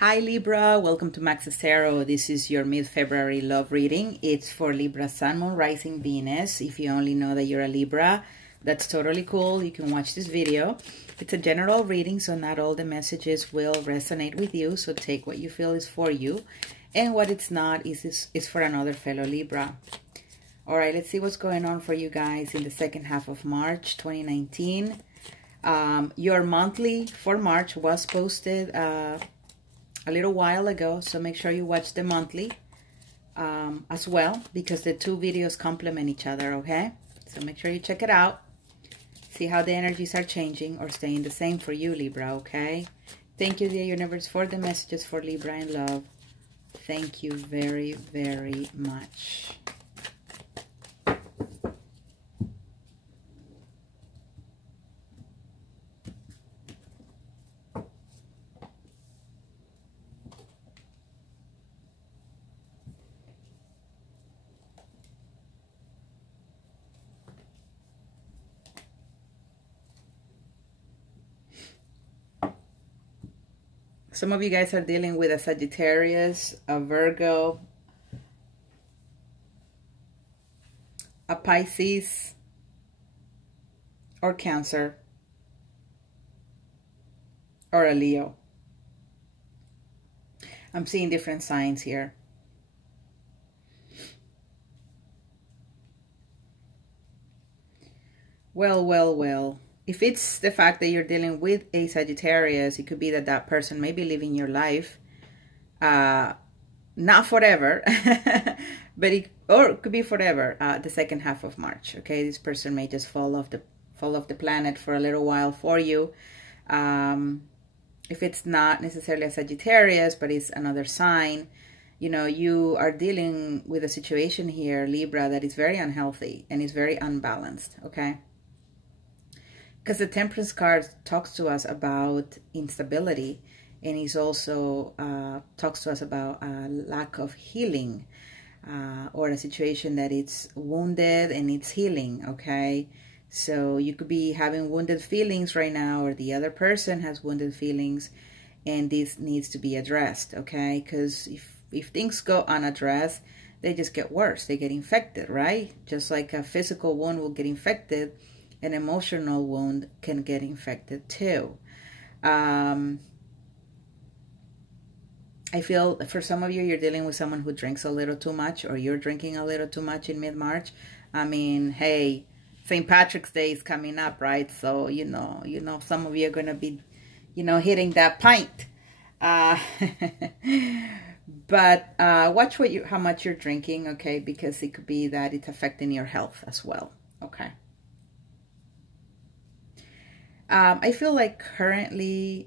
Hi Libra, welcome to Max's Tarot. This is your mid-February love reading. It's for Libra Sun, Moon, Rising, Venus. If you only know that you're a Libra, that's totally cool. You can watch this video. It's a general reading, so not all the messages will resonate with you. So take what you feel is for you, and what it's not is for another fellow Libra. All right, let's see what's going on for you guys in the second half of March 2019. Your monthly for March was posted a little while ago, so make sure you watch the monthly as well, because the two videos complement each other, okay? So make sure you check it out. See how the energies are changing or staying the same for you, Libra, okay? Thank you, dear universe, for the messages for Libra in love. Thank you very, very much. Some of you guys are dealing with a Sagittarius, a Virgo, a Pisces, or Cancer, or a Leo. I'm seeing different signs here. Well. If it's the fact that you're dealing with a Sagittarius, it could be that that person may be living your life, not forever, but it could be forever. The second half of March. Okay, this person may just fall off the planet for a little while for you. If it's not necessarily a Sagittarius, but it's another sign, you know, you are dealing with a situation here, Libra, that is very unhealthy and is very unbalanced. Okay. Because the Temperance card talks to us about instability, and it also talks to us about a lack of healing, or a situation that it's wounded and it's healing, okay? So you could be having wounded feelings right now, or the other person has wounded feelings, and this needs to be addressed, okay? Because if things go unaddressed, they just get worse. They get infected, right? Just like a physical wound will get infected, an emotional wound can get infected too. I feel for some of you, you're dealing with someone who drinks a little too much, or you're drinking a little too much in mid-March. I mean, hey, St. Patrick's Day is coming up, right? So, you know, some of you are going to be, hitting that pint. But watch how much you're drinking, okay? Because it could be that it's affecting your health as well, okay? I feel like currently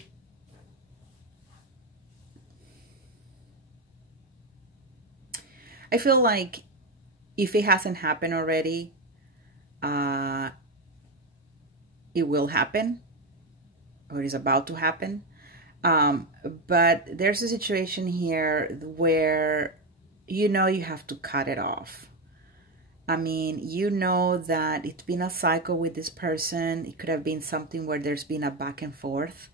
if it hasn't happened already, it will happen, or is about to happen. But there's a situation here where, you have to cut it off. I mean, that it's been a cycle with this person. It could have been something where there's been a back and forth.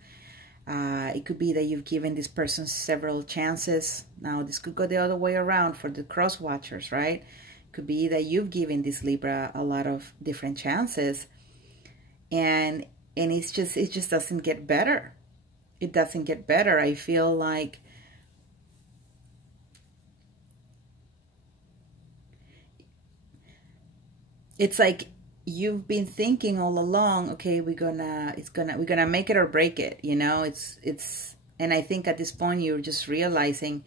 It could be that you've given this person several chances. Now, this could go the other way around for the cross watchers, right? It could be that you've given this Libra a lot of different chances. And it just doesn't get better. It doesn't get better. I feel like it's like you've been thinking all along, okay, we're gonna make it or break it, and I think at this point you're just realizing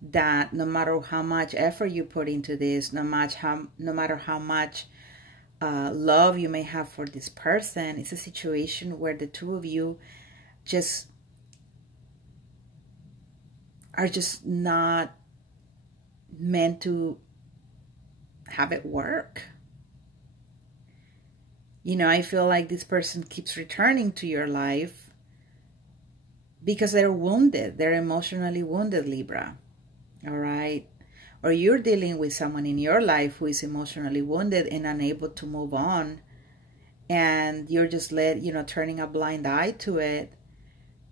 that no matter how much effort you put into this, no matter how much love you may have for this person, it's a situation where the two of you are just not meant to have it work. I feel like this person keeps returning to your life because they're wounded. They're emotionally wounded, Libra. All right? Or you're dealing with someone in your life who is emotionally wounded and unable to move on. And you're just turning a blind eye to it.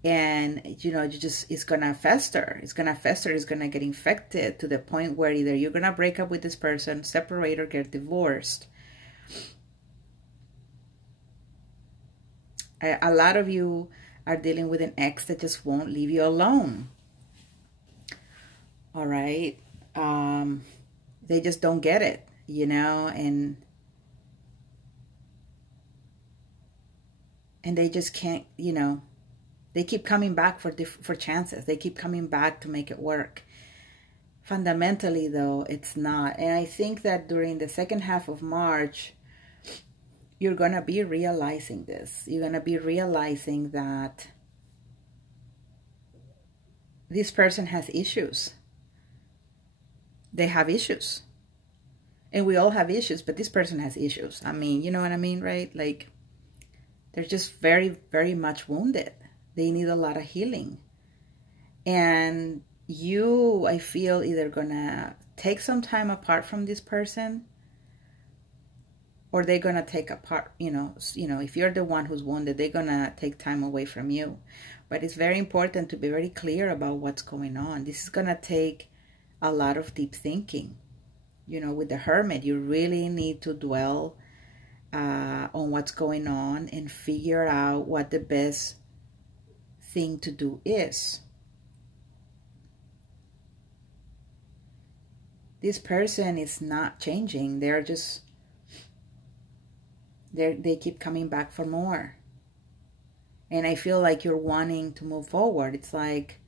And, you know, it's going to fester. It's going to fester. It's going to get infected to the point where either you're going to break up with this person, separate, or get divorced. A lot of you are dealing with an ex that just won't leave you alone. All right. They just don't get it, you know, and they just can't, you know, they keep coming back for chances. They keep coming back to make it work. Fundamentally, though, it's not. And I think that during the second half of March, you're going to be realizing this. You're going to be realizing that this person has issues. They have issues. And we all have issues, but this person has issues. I mean, you know what I mean, right? Like, they're just very, very much wounded. They need a lot of healing. And you, I feel, either gonna take some time apart from this person, or they're gonna take apart, you know, if you're the one who's wounded, they're gonna take time away from you. But it's very important to be very clear about what's going on. This is gonna take a lot of deep thinking. You know, with the Hermit, you really need to dwell on what's going on and figure out what the best thing to do is. This person is not changing. They're just, they keep coming back for more. And I feel like you're wanting to move forward. It's like,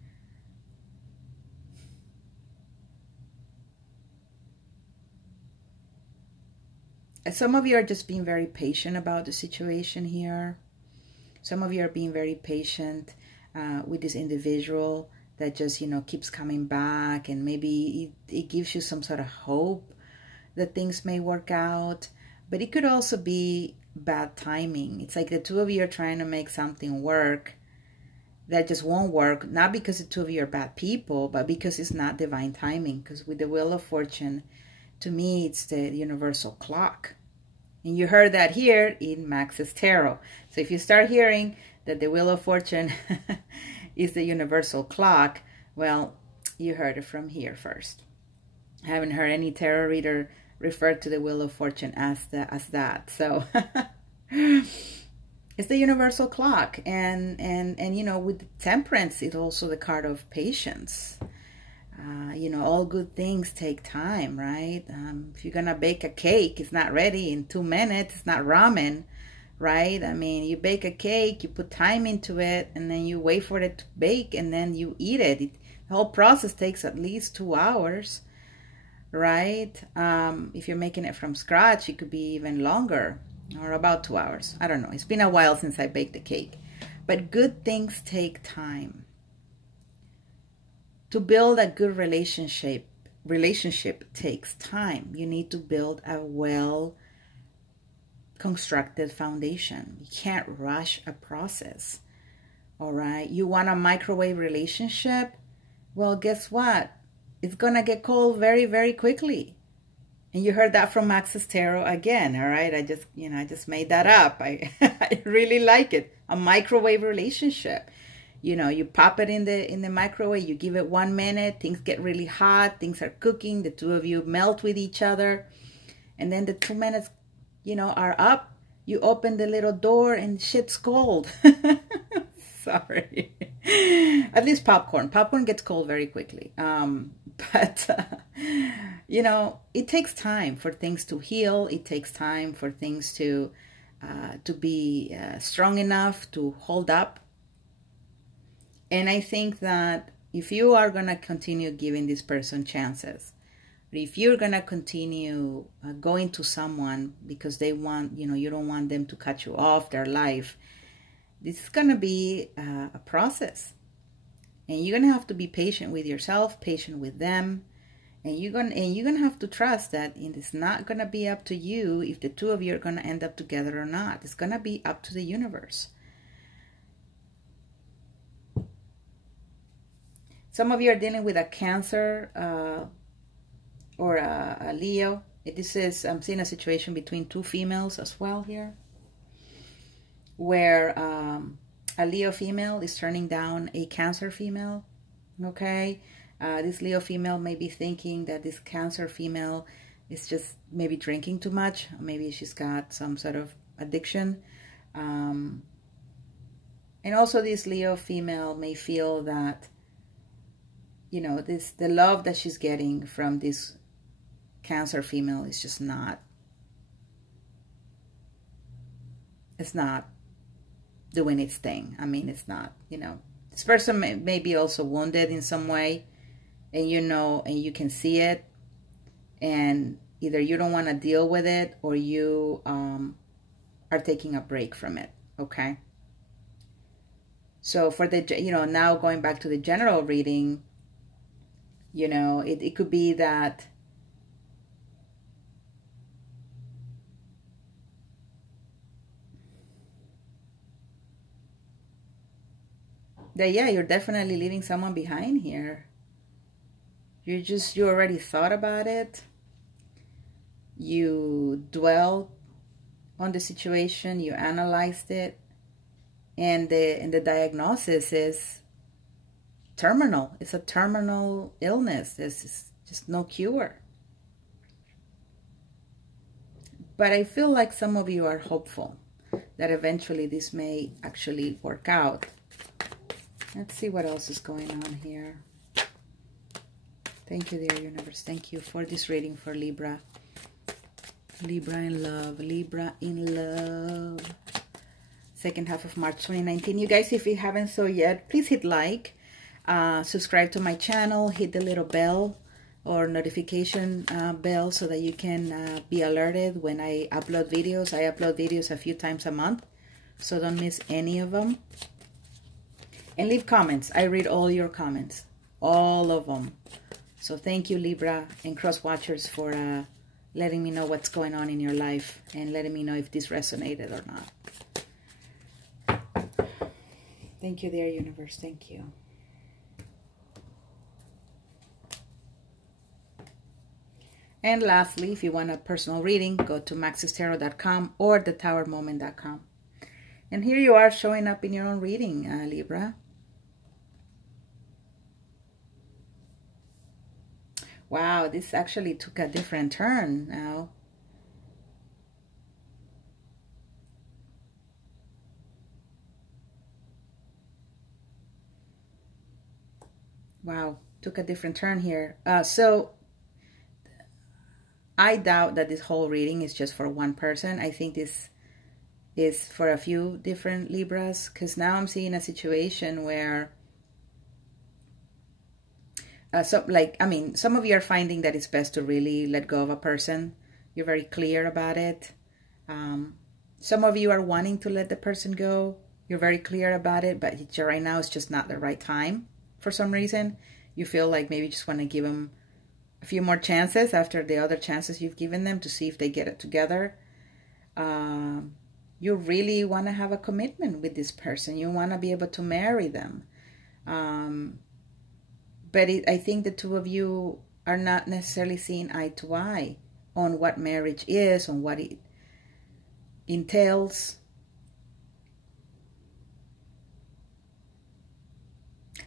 some of you are just being very patient about the situation here. Some of you are being very patient with this individual that just, you know, keeps coming back, and maybe it gives you some sort of hope that things may work out. But it could also be bad timing. It's like the two of you are trying to make something work that just won't work, not because the two of you are bad people, but because it's not divine timing. Because with the Wheel of Fortune, to me, it's the universal clock. And you heard that here in Max's Tarot. So if you start hearing that the Wheel of Fortune is the universal clock, well, you heard it from here first. I haven't heard any tarot reader refer to the Wheel of Fortune as that. So it's the universal clock. And you know, with Temperance, it's also the card of patience. You know, all good things take time, right? If you're gonna bake a cake, it's not ready in 2 minutes. It's not ramen, right? I mean, you bake a cake, you put time into it, and then you wait for it to bake, and then you eat it. The whole process takes at least 2 hours, right? If you're making it from scratch, it could be even longer, or about 2 hours. I don't know. It's been a while since I baked a cake. But good things take time. To build a good relationship takes time. You need to build a well-constructed foundation. You can't rush a process, all right? You want a microwave relationship? Well, guess what? It's going to get cold very, very quickly. And you heard that from Max's Tarot again, all right? I just made that up. I really like it. A microwave relationship. You know, you pop it in the microwave, you give it 1 minute, things get really hot, things are cooking, the two of you melt with each other, and then the 2 minutes, you know, are up, you open the little door and shit's cold. Sorry. At least popcorn. Popcorn gets cold very quickly. You know, it takes time for things to heal. It takes time for things to be strong enough to hold up. And I think that if you are going to continue giving this person chances, if you're going to continue going to someone because they want, you know, you don't want them to cut you off their life, this is going to be a process. And you're going to have to be patient with yourself, patient with them. And you're going to have to trust that it's not going to be up to you if the two of you are going to end up together or not. It's going to be up to the universe. Some of you are dealing with a Cancer or a Leo. This is, I'm seeing a situation between 2 females as well here, where a Leo female is turning down a Cancer female, okay? This Leo female may be thinking that this Cancer female is just maybe drinking too much. Maybe she's got some sort of addiction. And also this Leo female may feel that, you know, the love that she's getting from this Cancer female is just not, it's not doing its thing. I mean, it's not, you know, this person may be also wounded in some way, and you know, and you can see it, and either you don't want to deal with it, or you are taking a break from it, okay? So for the, you know, now going back to the general reading, you know, it could be that yeah, you're definitely leaving someone behind here. You already thought about it. You dwelled on the situation, you analyzed it, and the diagnosis is terminal. It's a terminal illness. There's just no cure. But I feel like some of you are hopeful that eventually this may actually work out. Let's see what else is going on here. Thank you, dear universe. Thank you for this reading for Libra. Libra in love. Libra in love. Second half of March 2019. You guys, if you haven't so yet, please hit like. Subscribe to my channel. Hit the little bell or notification bell so that you can be alerted when I upload videos. I upload videos a few times a month, so don't miss any of them. And leave comments. I read all your comments. All of them. So thank you, Libra and cross watchers, for letting me know what's going on in your life and letting me know if this resonated or not. Thank you, dear universe. Thank you. And lastly, if you want a personal reading, go to maxistarot.com or thetowermoment.com. And here you are showing up in your own reading, Libra. Wow, this actually took a different turn now. Wow, took a different turn here. So I doubt that this whole reading is just for one person. I think this is for a few different Libras, because now I'm seeing a situation where some of you are finding that it's best to really let go of a person. You're very clear about it. Some of you are wanting to let the person go. You're very clear about it, but right now it's just not the right time. For some reason, you feel like maybe you just want to give them a few more chances after the other chances you've given them to see if they get it together. You really want to have a commitment with this person. You want to be able to marry them. But I think the two of you are not necessarily seeing eye to eye on what marriage is, on what it entails.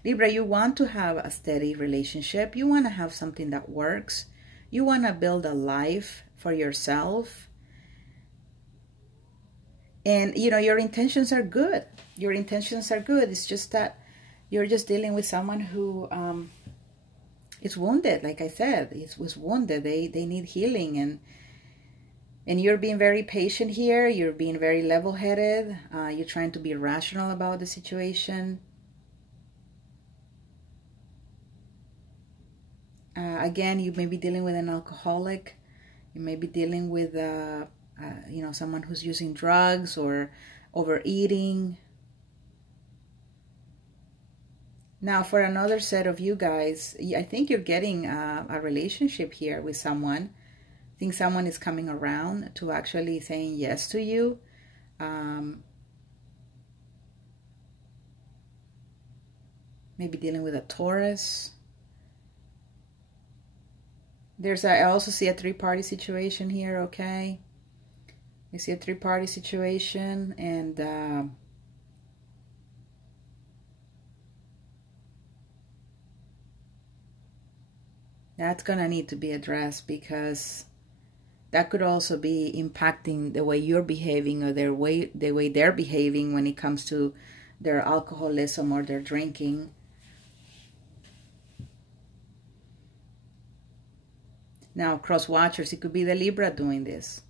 Libra, you want to have a steady relationship. You want to have something that works. You want to build a life for yourself. And, you know, your intentions are good. Your intentions are good. It's just that you're just dealing with someone who is wounded. Like I said, it was wounded. They need healing. And you're being very patient here. You're being very level-headed. You're trying to be rational about the situation. Again, you may be dealing with an alcoholic. You may be dealing with, you know, someone who's using drugs or overeating. Now, for another set of you guys, I think you're getting a relationship here with someone. I think someone is coming around to actually saying yes to you. Maybe dealing with a Taurus. I also see a three-party situation here, okay? I see a three-party situation, and That's gonna need to be addressed, because that could also be impacting the way you're behaving, or the way they're behaving when it comes to their alcoholism or their drinking. Now, cross watchers, it could be the Libra doing this.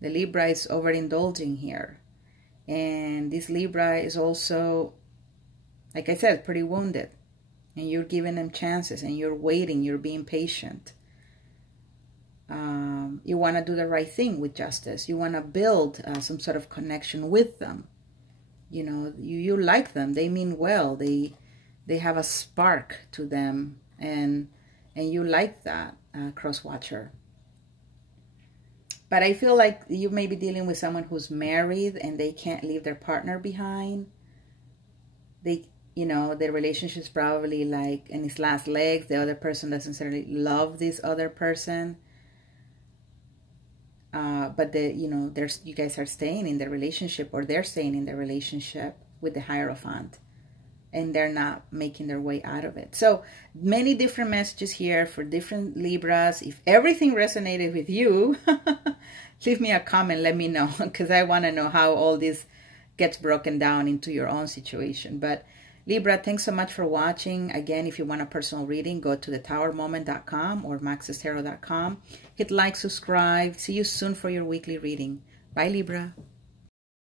The Libra is overindulging here. And this Libra is also, like I said, pretty wounded. And you're giving them chances, and you're waiting, you're being patient. You want to do the right thing with justice. You want to build some sort of connection with them. You know, you like them. They mean well. They have a spark to them, and you like that, cross watcher. But I feel like you may be dealing with someone who's married and they can't leave their partner behind. You know, their relationship's probably like in its last legs. The other person doesn't necessarily love this other person. But you guys are staying in the relationship, or they're staying in the relationship with the Hierophant, and they're not making their way out of it. So many different messages here for different Libras. If everything resonated with you, leave me a comment, let me know, because I want to know how all this gets broken down into your own situation. But Libra, thanks so much for watching. Again, if you want a personal reading, go to thetowermoment.com or maxestarot.com. Hit like, subscribe. See you soon for your weekly reading. Bye, Libra.